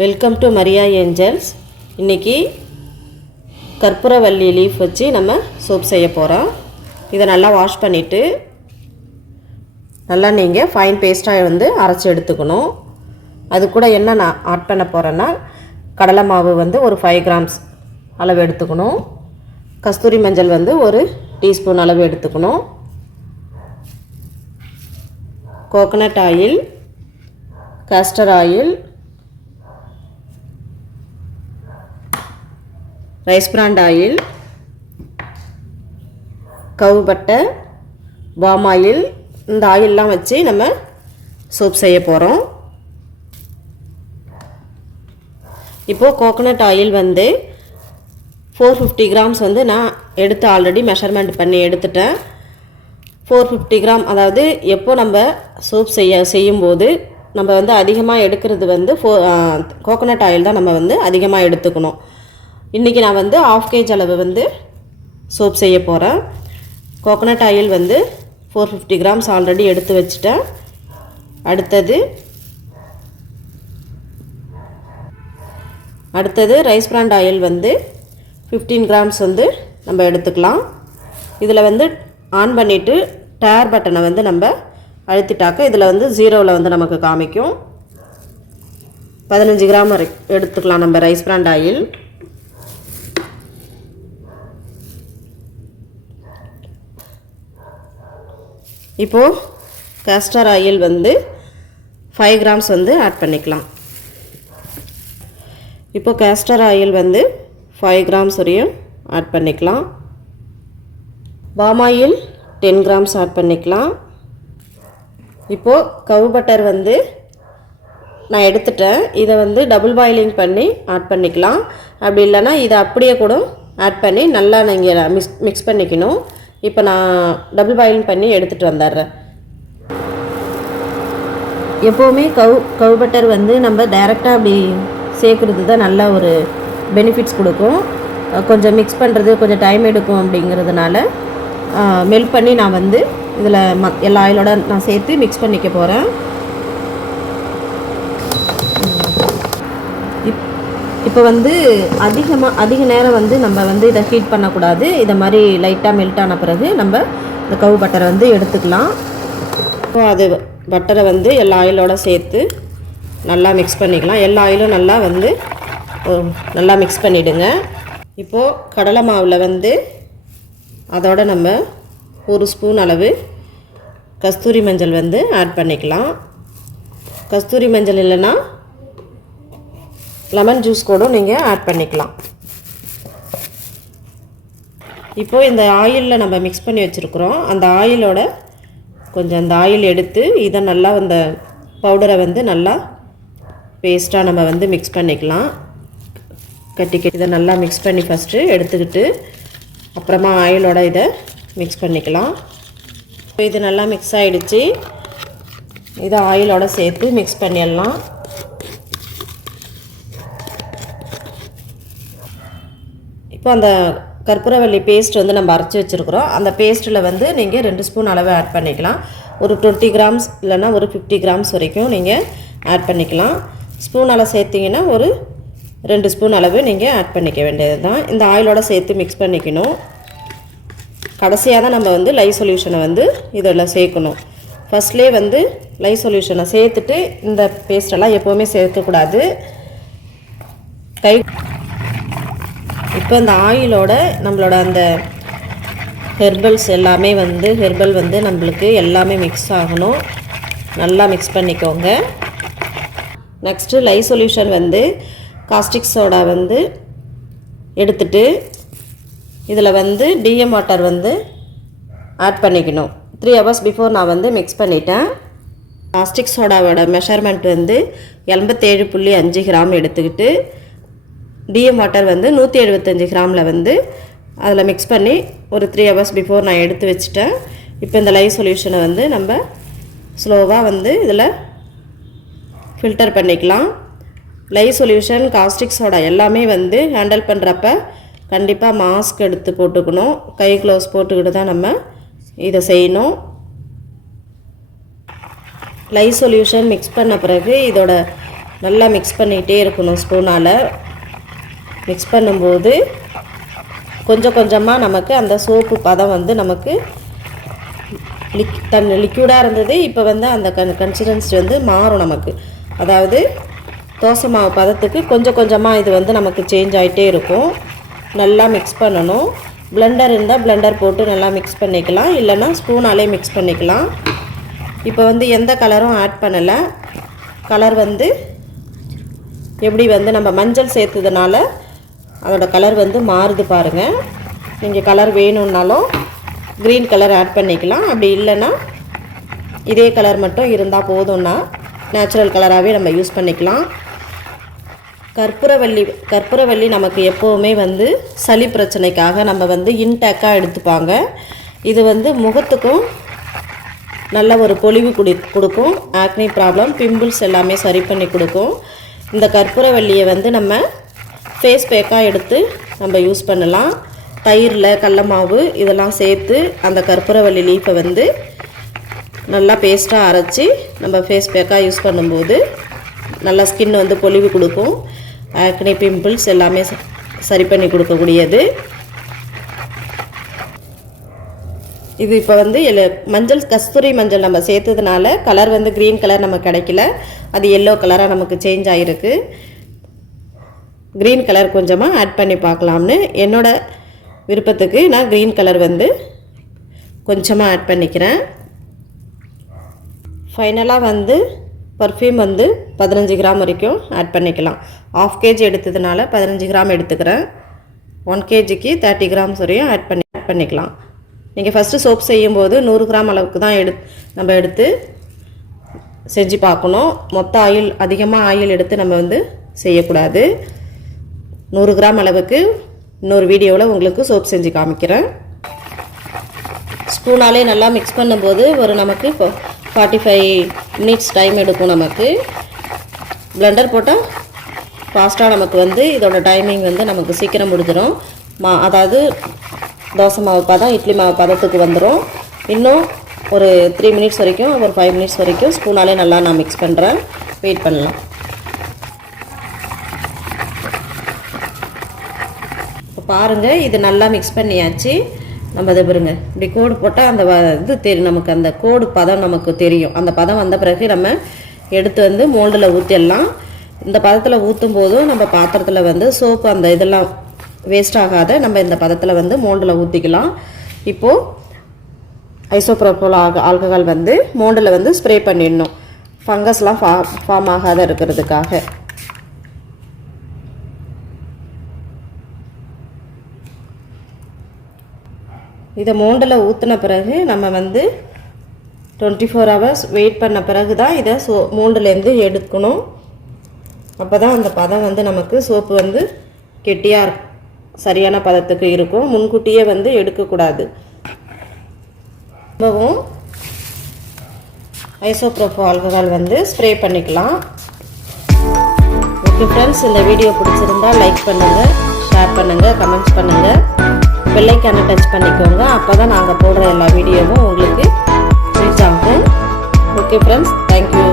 Welcome to Maria Angeles. இன்றைக்கி கற்பூரவள்ளி leaf வச்சு நம்ம சோப் செய்ய போகிறோம். இதை நல்லா வாஷ் பண்ணிவிட்டு நல்லா நீங்கள் ஃபைன் பேஸ்ட்டாக அரைச்சி எடுத்துக்கணும். அது கூட என்ன நான் ஆட் பண்ண போகிறேன்னா, கடலை மாவு ஒரு 5 கிராம்ஸ் அளவு எடுத்துக்கணும். கஸ்தூரி மஞ்சள் ஒரு டீஸ்பூன் அளவு எடுத்துக்கணும். Coconut oil, castor oil, rice brand oil, கவு பட்டர், பாம் ஆயில், இந்த ஆயிலெலாம் வச்சு நம்ம சோப் செய்ய போகிறோம். இப்போது கோகனட் ஆயில் 450 கிராம்ஸ் நான் எடுத்து ஆல்ரெடி மெஷர்மெண்ட் பண்ணி எடுத்துட்டேன். 450 கிராம், அதாவது எப்போ நம்ம சோப் செய்யும்போது நம்ம அதிகமாக எடுக்கிறது கோகனட் ஆயில் தான் நம்ம அதிகமாக எடுத்துக்கணும். இன்றைக்கி நான் 1/2 kg அளவு சோப் செய்ய போகிறேன். கோகனட் ஆயில் 450 கிராம்ஸ் ஆல்ரெடி எடுத்து வச்சுட்டேன். அடுத்தது ரைஸ் பிராண்ட் ஆயில் 15 கிராம்ஸ் நம்ம எடுத்துக்கலாம். இதில் ஆன் பண்ணிவிட்டு டயர் பட்டனை நம்ம அழுத்திட்டாக்க இதில் 0வில் நமக்கு காமிக்கும். 15 கிராம் வரை எடுத்துக்கலாம் நம்ம ரைஸ் பிராண்ட் ஆயில். இப்போது கேஸ்டர் ஆயில் 5 கிராம்ஸ் ஆட் பண்ணிக்கலாம். இப்போது கேஸ்டர் ஆயில் 5 கிராம்ஸ் வரையும் ஆட் பண்ணிக்கலாம். பாம் ஆயில் 10 கிராம்ஸ் ஆட் பண்ணிக்கலாம். இப்போது கவு பட்டர் நான் எடுத்துட்டேன். இதை டபுள் பாயிலிங் பண்ணி ஆட் பண்ணிக்கலாம். அப்படி இல்லைன்னா இதை அப்படியே கூட ஆட் பண்ணி நல்லா நீங்கள் மிக்ஸ் பண்ணிக்கணும். இப்போ நான் டபுள் பாயிலிங் பண்ணி எடுத்துகிட்டு வந்துடுறேன். எப்போவுமே கவு பட்டர் நம்ம டைரெக்டாக அப்படி சேர்க்குறது தான் நல்ல ஒரு பெனிஃபிட்ஸ் கொடுக்கும். கொஞ்சம் மிக்ஸ் பண்ணுறது கொஞ்சம் டைம் எடுக்கும். அப்படிங்கிறதுனால மெல்ட் பண்ணி நான் இதில் எல்லா ஆயிலோட நான் சேர்த்து மிக்ஸ் பண்ணிக்க போகிறேன். இப்போ அதிக நேரம் நம்ம இதை ஹீட் பண்ணக்கூடாது. இதை மாதிரி லைட்டாக மெல்ட் ஆன பிறகு நம்ம இந்த கவு பட்டரை எடுத்துக்கலாம். இப்போ அது பட்டரை எல்லா ஆயிலோட சேர்த்து நல்லா மிக்ஸ் பண்ணிக்கலாம். எல்லா ஆயிலும் நல்லா நல்லா மிக்ஸ் பண்ணிவிடுங்க. இப்போது கடலை மாவில் அதோட நம்ம 1 ஸ்பூன் அளவு கஸ்தூரி மஞ்சள் ஆட் பண்ணிக்கலாம். கஸ்தூரி மஞ்சள் இல்லைன்னா லெமன் ஜூஸ் கூட நீங்கள் ஆட் பண்ணிக்கலாம். இப்போது இந்த ஆயிலில் நம்ம மிக்ஸ் பண்ணி வச்சுருக்குறோம். அந்த ஆயிலோட கொஞ்சம் அந்த ஆயில் எடுத்து இதை நல்லா இந்த பவுடரை நல்லா பேஸ்ட்டாக நம்ம மிக்ஸ் பண்ணிக்கலாம். இதை நல்லா மிக்ஸ் பண்ணி ஃபஸ்ட்டு எடுத்துக்கிட்டு அப்புறமா ஆயிலோட இதை மிக்ஸ் பண்ணிக்கலாம். இப்போ இது நல்லா மிக்ஸ் ஆகிடுச்சு. இதை ஆயிலோட சேர்த்து மிக்ஸ் பண்ணிடலாம். இப்போ அந்த கற்பூரவள்ளி பேஸ்ட் நம்ம அரைச்சி வச்சுருக்குறோம். அந்த பேஸ்ட்டில் நீங்கள் 2 ஸ்பூன் அளவு ஆட் பண்ணிக்கலாம். ஒரு 20 கிராம்ஸ் இல்லைன்னா ஒரு 50 கிராம்ஸ் வரைக்கும் நீங்கள் ஆட் பண்ணிக்கலாம். ஸ்பூன் அளவு சேர்த்திங்கன்னா ஒரு 2 ஸ்பூன் அளவு நீங்கள் ஆட் பண்ணிக்க வேண்டியது தான். இந்த ஆயிலோட சேர்த்து மிக்ஸ் பண்ணிக்கணும். கடைசியாக தான் நம்ம லை சொல்யூஷனை இதில் சேர்க்கணும். ஃபஸ்ட்லேயே லை சொல்யூஷனை சேர்த்துட்டு இந்த பேஸ்டெல்லாம் எப்போவுமே சேர்க்கக்கூடாது. இப்போ இந்த ஆயிலோட நம்மளோட அந்த ஹெர்பல்ஸ் எல்லாமே ஹெர்பல் நம்மளுக்கு எல்லாமே மிக்ஸ் ஆகணும். நல்லா மிக்ஸ் பண்ணிக்கோங்க. நெக்ஸ்ட்டு லை சொல்யூஷன் காஸ்டிக் சோடா எடுத்துட்டு இதில் டிஎம் வாட்டர் ஆட் பண்ணிக்கணும். 3 ஹவர்ஸ் பிஃபோர் நான் மிக்ஸ் பண்ணிட்டேன். காஸ்டிக் சோடாவோட மெஷர்மெண்ட் 87.5 கிராம் எடுத்துக்கிட்டு டிஎம் வாட்டர் 175 கிராமில் அதில் மிக்ஸ் பண்ணி ஒரு 3 ஹவர்ஸ் பிஃபோர் நான் எடுத்து வச்சுட்டேன். இப்போ இந்த லை சொல்யூஷனை நம்ம ஸ்லோவாக இதில் ஃபில்டர் பண்ணிக்கலாம். லை சொல்யூஷன், காஸ்டிக் சோடா எல்லாமே ஹேண்டில் பண்ணுறப்ப கண்டிப்பாக மாஸ்க் எடுத்து போட்டுக்கணும். கை க்ளவுஸ் போட்டுக்கிட்டு தான் நம்ம இதை செய்யணும். லை சொல்யூஷன் மிக்ஸ் பண்ண பிறகு இதோட நல்லா மிக்ஸ் பண்ணிகிட்டே இருக்கணும். ஸ்பூனால் மிக்ஸ் பண்ணும்போது கொஞ்சம் கொஞ்சமாக நமக்கு அந்த சோப்பு பதம் வந்து நமக்கு லிக்யூடாக இருந்தது. இப்போ வந்து அந்த கன்சிஸ்டன்சி வந்து மாறும் நமக்கு. அதாவது தோசை மாவு பதத்துக்கு கொஞ்சம் கொஞ்சமாக இது வந்து நமக்கு சேஞ்ச் ஆகிட்டே இருக்கும். நல்லா மிக்ஸ் பண்ணணும். பிளெண்டர் இருந்தால் பிளெண்டர் போட்டு நல்லா மிக்ஸ் பண்ணிக்கலாம், இல்லைன்னா ஸ்பூனாலே மிக்ஸ் பண்ணிக்கலாம். இப்போ வந்து எந்த கலரும் ஆட் பண்ணலை. கலர் வந்து எப்படி வந்து நம்ம மஞ்சள் சேர்த்ததுனால அதோட கலர் வந்து மாறுது பாருங்கள். நீங்கள் கலர் வேணும்னாலும் க்ரீன் கலர் ஆட் பண்ணிக்கலாம். அப்படி இல்லைன்னா இதே கலர் மட்டும் இருந்தால் போதும்னா நேச்சுரல் கலராகவே நம்ம யூஸ் பண்ணிக்கலாம். கற்பூரவள்ளி நமக்கு எப்போவுமே வந்து சளி பிரச்சனைக்காக நம்ம வந்து இன்டேக்காக எடுத்துப்பாங்க. இது வந்து முகத்துக்கும் நல்ல ஒரு பொலிவு கொடுக்கும். ஆக்னி ப்ராப்ளம், பிம்பிள்ஸ் எல்லாமே சரி பண்ணி கொடுக்கும். இந்த கற்பூரவள்ளியை வந்து நம்ம ஃபேஸ் பேக்காக எடுத்து நம்ம யூஸ் பண்ணலாம். தயிரில் கடல மாவு இதெல்லாம் சேர்த்து அந்த கற்பூரவள்ளி லீஃபை வந்து நல்லா பேஸ்ட்டாக அரைச்சி நம்ம ஃபேஸ் பேக்காக யூஸ் பண்ணும்போது நல்லா ஸ்கின் வந்து பொலிவு கொடுக்கும். ஆக்னி, பிம்பிள்ஸ் எல்லாமே சரி பண்ணி கொடுக்கக்கூடியது. இது இப்போ வந்து மஞ்சள், கஸ்தூரி மஞ்சள் நம்ம சேர்த்ததுனால கலர் வந்து க்ரீன் கலர் நமக்கு கிடைக்கல. அது எல்லோ கலராக நமக்கு சேஞ்ச் ஆகிருக்கு. க்ரீன் கலர் கொஞ்சமாக ஆட் பண்ணி பார்க்கலாம்னு என்னோடய விருப்பத்துக்கு நான் க்ரீன் கலர் வந்து கொஞ்சமாக ஆட் பண்ணிக்கிறேன். ஃபைனலாக வந்து பர்ஃப்யூம் வந்து 15 கிராம் வரைக்கும் ஆட் பண்ணிக்கலாம். 1/2 kg எடுத்ததுனால 15 கிராம் எடுத்துக்கிறேன். 1 kgக்கு 30 கிராம்ஸ் வரையும் ஆட் பண்ணிக்கலாம். நீங்கள் ஃபஸ்ட்டு சோப் செய்யும்போது 100 கிராம் அளவுக்கு தான் நம்ம எடுத்து செஞ்சு பார்க்கணும். மொத்த ஆயில், அதிகமாக ஆயில் எடுத்து நம்ம வந்து செய்யக்கூடாது. 100 கிராம் அளவுக்கு இன்னொரு வீடியோவில் உங்களுக்கு சோப் செஞ்சு காமிக்கிறேன். ஸ்பூனாலே நல்லா மிக்ஸ் பண்ணும்போது ஒரு நமக்கு 45 மினிட்ஸ் டைம் எடுக்கும். நமக்கு பிளெண்டர் போட்டால் ஃபாஸ்ட்டாக நமக்கு வந்து இதோட டைமிங் வந்து நமக்கு சீக்கிரம் முடிஞ்சிடும். அதாவது தோசை மாவு பதம், இட்லி மாவு பதத்துக்கு வந்துடும். இன்னும் ஒரு 3 மினிட்ஸ் வரைக்கும், ஒரு 5 மினிட்ஸ் வரைக்கும் ஸ்பூனாலே நல்லா நான் மிக்ஸ் பண்ணுறேன். வெயிட் பண்ணலாம். இப்போ பாருங்கள், இது நல்லா மிக்ஸ் பண்ணியாச்சு. நம்ம அதை பாருங்க, இப்படி கோடு போட்டால் அந்த இது தெரியும் நமக்கு. அந்த கோடு பதம் நமக்கு தெரியும். அந்த பதம் வந்த பிறகு நம்ம எடுத்து வந்து மோல்டில் ஊற்றிடலாம். இந்த பதத்தில் ஊற்றும் போதும் நம்ம பாத்திரத்தில் வந்து சோப்பு அந்த இதெல்லாம் வேஸ்ட் ஆகாத நம்ம இந்த பதத்தில் வந்து மோல்டில் ஊற்றிக்கலாம். இப்போது ஐசோப்ரோபோல் ஆல்கஹால் வந்து மோல்டில் வந்து ஸ்ப்ரே பண்ணிடணும், ஃபங்கஸ்லாம் ஃபார்ம் ஆகாத இருக்கிறதுக்காக. இதை மோல்டில் ஊற்றின பிறகு நம்ம வந்து 24 ஹவர்ஸ் வெயிட் பண்ண பிறகு தான் இதை மோல்டுலேருந்து எடுக்கணும். அப்போ தான் அந்த பதம் வந்து நமக்கு சோப்பு வந்து கெட்டியாக சரியான பதத்துக்கு இருக்கும். முன்கூட்டியே வந்து எடுக்கக்கூடாது. ரொம்பவும் ஐசோப்ரோபோ ஆல்கஹால் வந்து ஸ்ப்ரே பண்ணிக்கலாம். ஓகே ஃப்ரெண்ட்ஸ், இந்த வீடியோ பிடிச்சிருந்தால் லைக் பண்ணுங்கள், ஷேர் பண்ணுங்கள், கமெண்ட்ஸ் பண்ணுங்கள், பெல் ஐகானை டச் பண்ணிக்கோங்க. அப்போ தான் நாங்கள் போடுற எல்லா வீடியோவும் உங்களுக்கு ரீச் ஆகும். Okay friends, thank you.